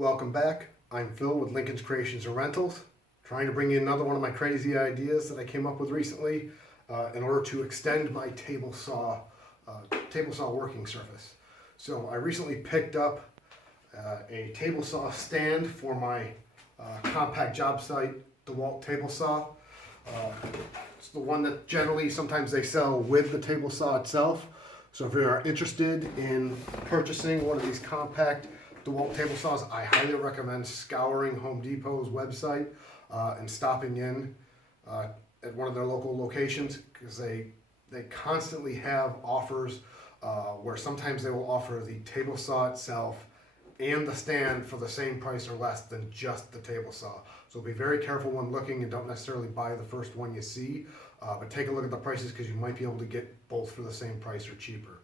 Welcome back. I'm Phil with Lincoln's Creations and Rentals, trying to bring you another one of my crazy ideas that I came up with recently in order to extend my table saw working surface. So I recently picked up a table saw stand for my compact job site Dewalt table saw. It's the one that generally sometimes they sell with the table saw itself. So if you're interested in purchasing one of these compact Dewalt table saws, I highly recommend scouring Home Depot's website and stopping in at one of their local locations, because they constantly have offers where sometimes they will offer the table saw itself and the stand for the same price or less than just the table saw. So be very careful when looking and don't necessarily buy the first one you see, but take a look at the prices, because you might be able to get both for the same price or cheaper.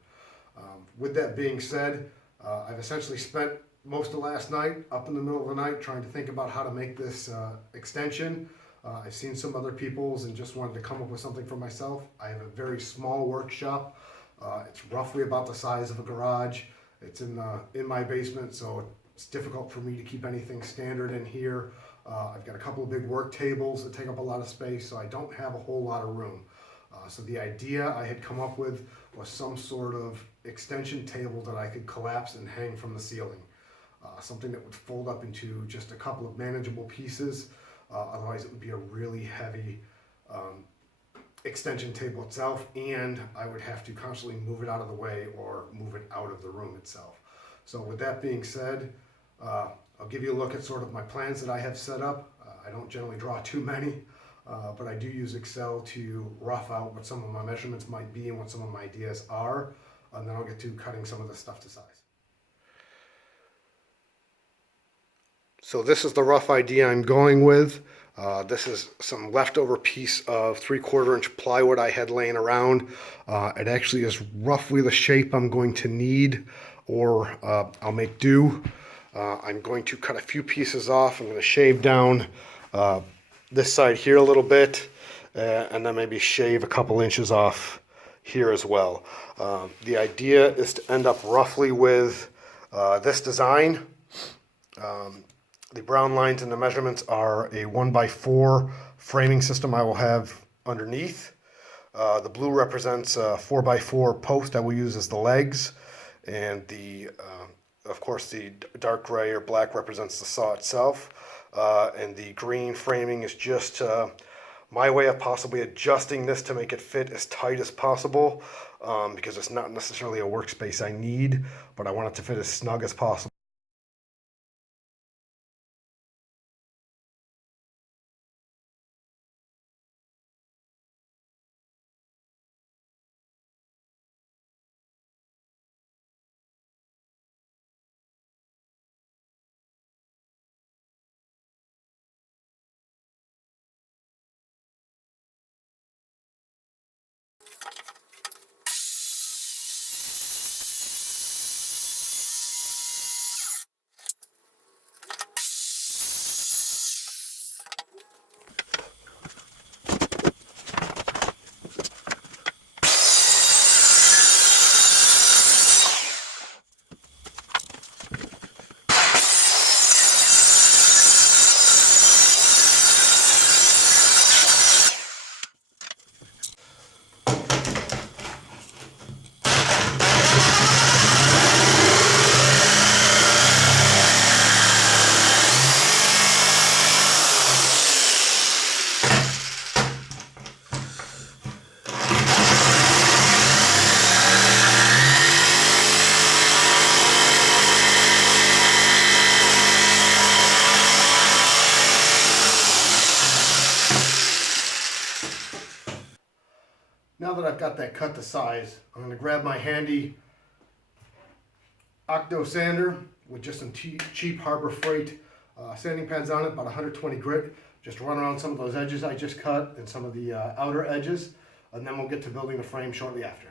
With that being said, I've essentially spent most of last night up in the middle of the night trying to think about how to make this extension. I've seen some other people's and just wanted to come up with something for myself. I have a very small workshop. It's roughly about the size of a garage. It's in my basement, so it's difficult for me to keep anything standard in here. I've got a couple of big work tables that take up a lot of space, so I don't have a whole lot of room. So the idea I had come up with was some sort of extension table that I could collapse and hang from the ceiling. Something that would fold up into just a couple of manageable pieces. Otherwise it would be a really heavy extension table itself, and I would have to constantly move it out of the way or move it out of the room itself. So with that being said, I'll give you a look at sort of my plans that I have set up. I don't generally draw too many, but I do use Excel to rough out what some of my measurements might be and what some of my ideas are, and then I'll get to cutting some of the stuff to size. So this is the rough idea I'm going with. This is some leftover piece of 3/4 inch plywood I had laying around. It actually is roughly the shape I'm going to need, or I'll make do. I'm going to cut a few pieces off. I'm going to shave down this side here a little bit, and then maybe shave a couple inches off here as well. The idea is to end up roughly with this design. The brown lines in the measurements are a 1x4 framing system I will have underneath. The blue represents a 4x4 post I will use as the legs, and of course the dark gray or black represents the saw itself, and the green framing is just my way of possibly adjusting this to make it fit as tight as possible, because it's not necessarily a workspace I need, but I want it to fit as snug as possible. Now that I've got that cut to size, I'm going to grab my handy Octo sander with just some cheap Harbor Freight sanding pads on it, about 120 grit. Just run around some of those edges I just cut and some of the outer edges, and then we'll get to building the frame shortly after.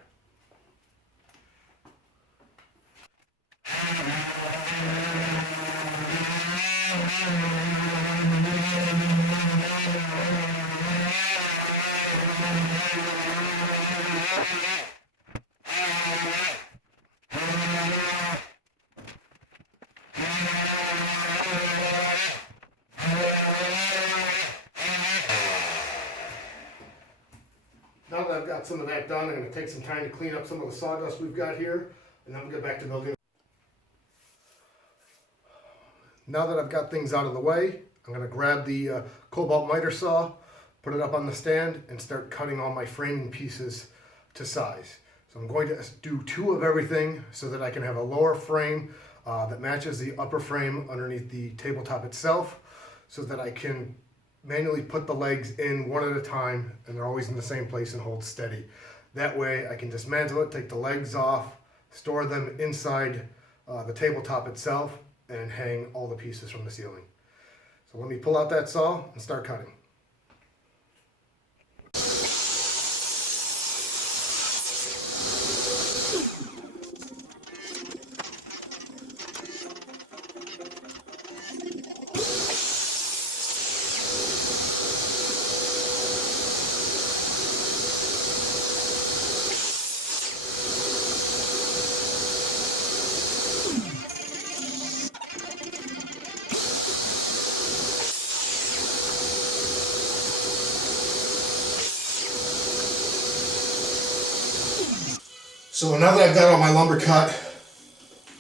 got some of that done. I'm going to take some time to clean up some of the sawdust we've got here, and then we'll get back to building. Now that I've got things out of the way, I'm going to grab the Kobalt Miter Saw, put it up on the stand, and start cutting all my framing pieces to size. So I'm going to do 2 of everything so that I can have a lower frame that matches the upper frame underneath the tabletop itself, so that I can manually put the legs in one at a time, and they're always in the same place and hold steady. That way I can dismantle it, take the legs off, store them inside the tabletop itself, and hang all the pieces from the ceiling. So let me pull out that saw and start cutting. So now that I've got all my lumber cut,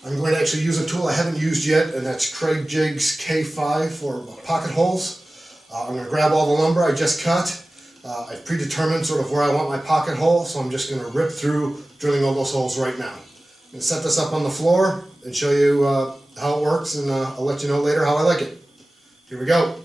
I'm going to actually use a tool I haven't used yet, and that's Craig Jigg's K5 for pocket holes. I'm going to grab all the lumber I just cut. I've predetermined sort of where I want my pocket hole, so I'm just going to rip through drilling all those holes right now. I'm going to set this up on the floor and show you how it works, and I'll let you know later how I like it. Here we go.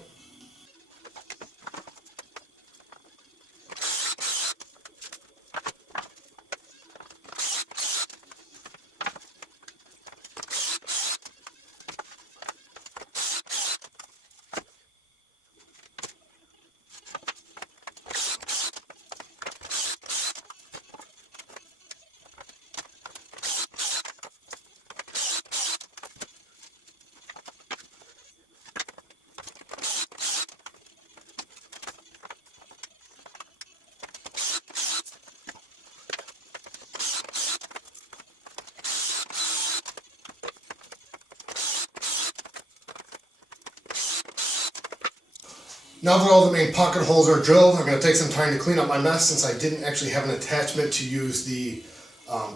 Now that all the main pocket holes are drilled, I'm going to take some time to clean up my mess, since I didn't actually have an attachment to use the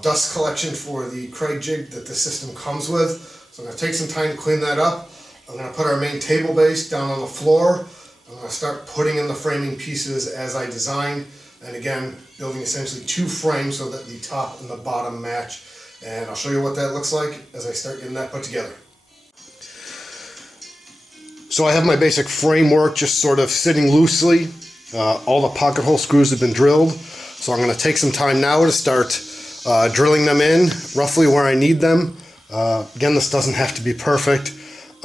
dust collection for the Craig jig that the system comes with. So I'm going to take some time to clean that up. I'm going to put our main table base down on the floor. I'm going to start putting in the framing pieces as I designed, and again building essentially 2 frames so that the top and the bottom match. And I'll show you what that looks like as I start getting that put together. So I have my basic framework just sort of sitting loosely. All the pocket hole screws have been drilled. So I'm going to take some time now to start drilling them in roughly where I need them. Again, this doesn't have to be perfect.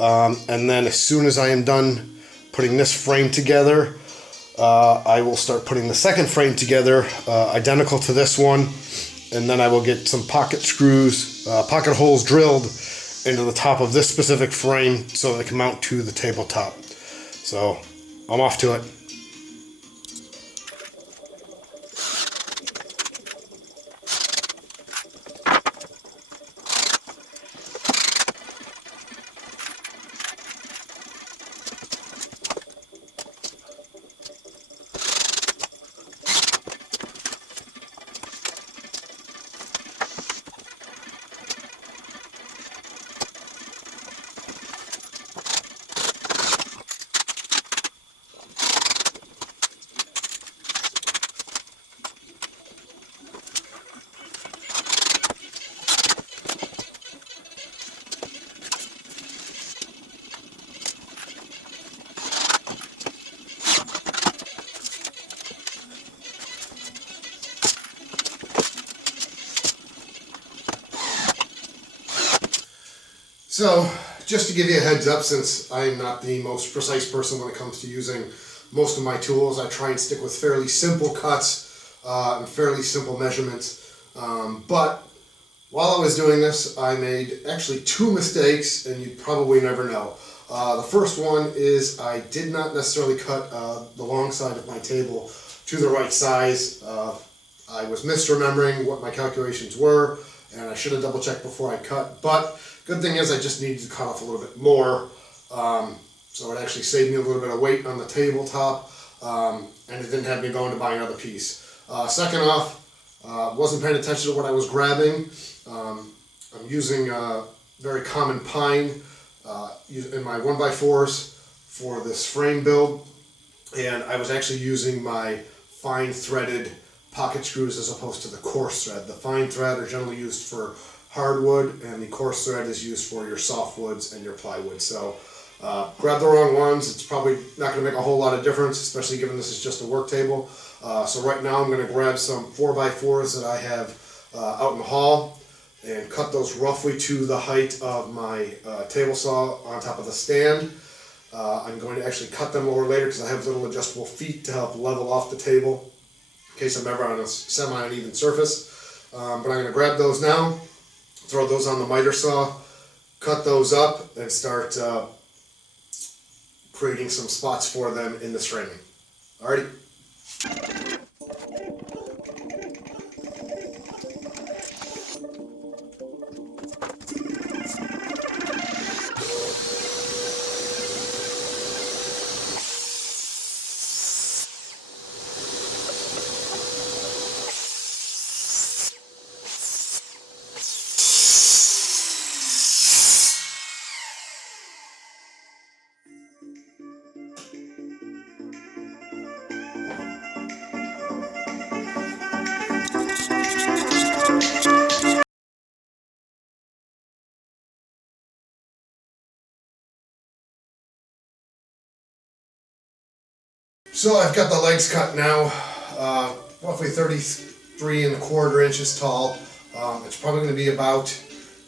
And then as soon as I am done putting this frame together, I will start putting the second frame together, identical to this one. And then I will get some pocket screws, pocket holes drilled into the top of this specific frame so they can mount to the tabletop. So I'm off to it. So, just to give you a heads up, since I'm not the most precise person when it comes to using most of my tools, I try and stick with fairly simple cuts and fairly simple measurements. But while I was doing this, I made actually 2 mistakes, and you'd probably never know. The first one is I did not necessarily cut the long side of my table to the right size. I was misremembering what my calculations were, and I should have double checked before I cut. But good thing is I just needed to cut off a little bit more, so it actually saved me a little bit of weight on the tabletop, and it didn't have me going to buy another piece. Second off, wasn't paying attention to what I was grabbing. I'm using very common pine in my 1x4s for this frame build, and I was actually using my fine threaded pocket screws as opposed to the coarse thread. The fine thread are generally used for hardwood, and the coarse thread is used for your softwoods and your plywood. So grab the wrong ones. It's probably not going to make a whole lot of difference, especially given this is just a work table. So right now I'm going to grab some 4x4s that I have out in the hall and cut those roughly to the height of my table saw on top of the stand. I'm going to actually cut them lower later because I have little adjustable feet to help level off the table in case I'm ever on a semi-uneven surface. But I'm going to grab those now, throw those on the miter saw, cut those up, and start creating some spots for them in this framing. Alrighty. So I've got the legs cut now, roughly 33¼ inches tall. It's probably going to be about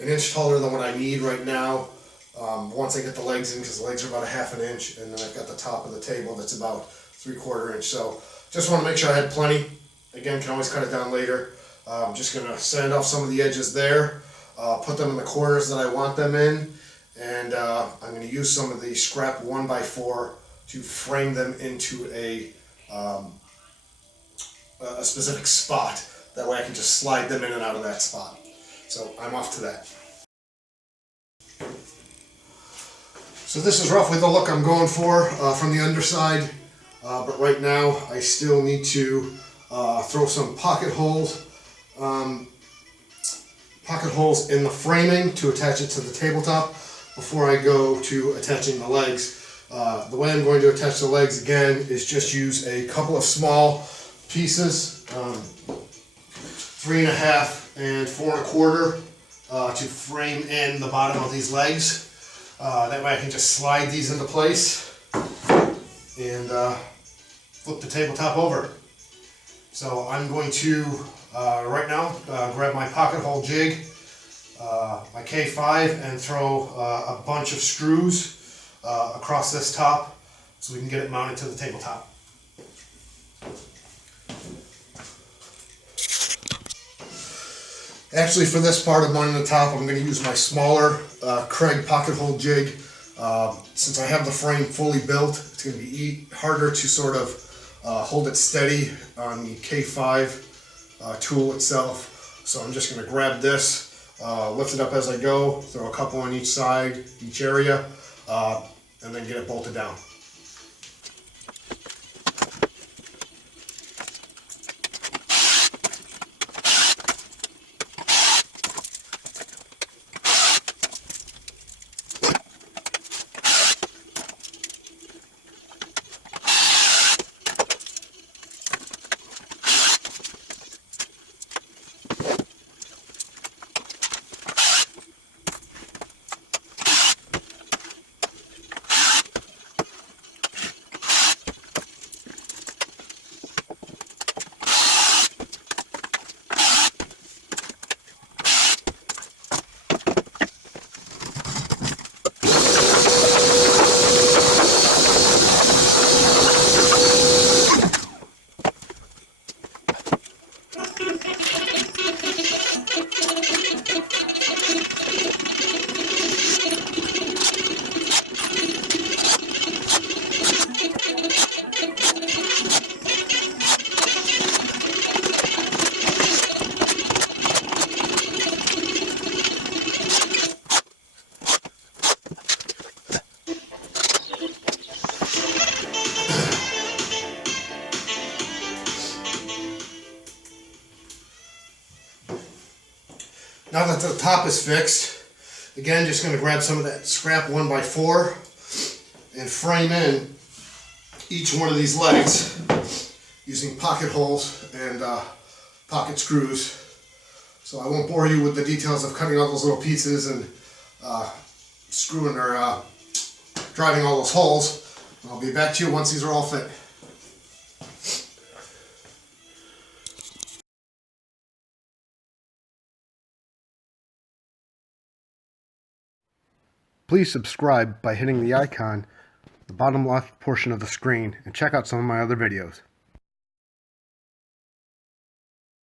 an inch taller than what I need right now once I get the legs in, because the legs are about 1/2 inch, and then I've got the top of the table that's about 3/4 inch. So just want to make sure I had plenty. Again, can always cut it down later. I'm just going to sand off some of the edges there, put them in the corners that I want them in, and I'm going to use some of the scrap 1x4 to frame them into a specific spot. That way I can just slide them in and out of that spot. So I'm off to that. So this is roughly the look I'm going for from the underside. But right now I still need to throw some pocket holes in the framing to attach it to the tabletop before I go to attaching the legs. The way I'm going to attach the legs again is just use a couple of small pieces, 3½ and 4¼ to frame in the bottom of these legs. That way I can just slide these into place and flip the tabletop over. So I'm going to right now grab my pocket hole jig, my K5, and throw a bunch of screws across this top so we can get it mounted to the tabletop. Actually, for this part of mounting the top, I'm going to use my smaller Craig pocket hole jig. Since I have the frame fully built, it's going to be harder to sort of hold it steady on the K5 tool itself. So I'm just going to grab this, lift it up as I go, throw a couple on each side, each area, and then get it bolted down. Now that the top is fixed, again, just going to grab some of that scrap 1x4 and frame in each one of these legs using pocket holes and pocket screws. So I won't bore you with the details of cutting all those little pieces and screwing or driving all those holes. I'll be back to you once these are all fit. Please subscribe by hitting the icon, the bottom left portion of the screen, and check out some of my other videos.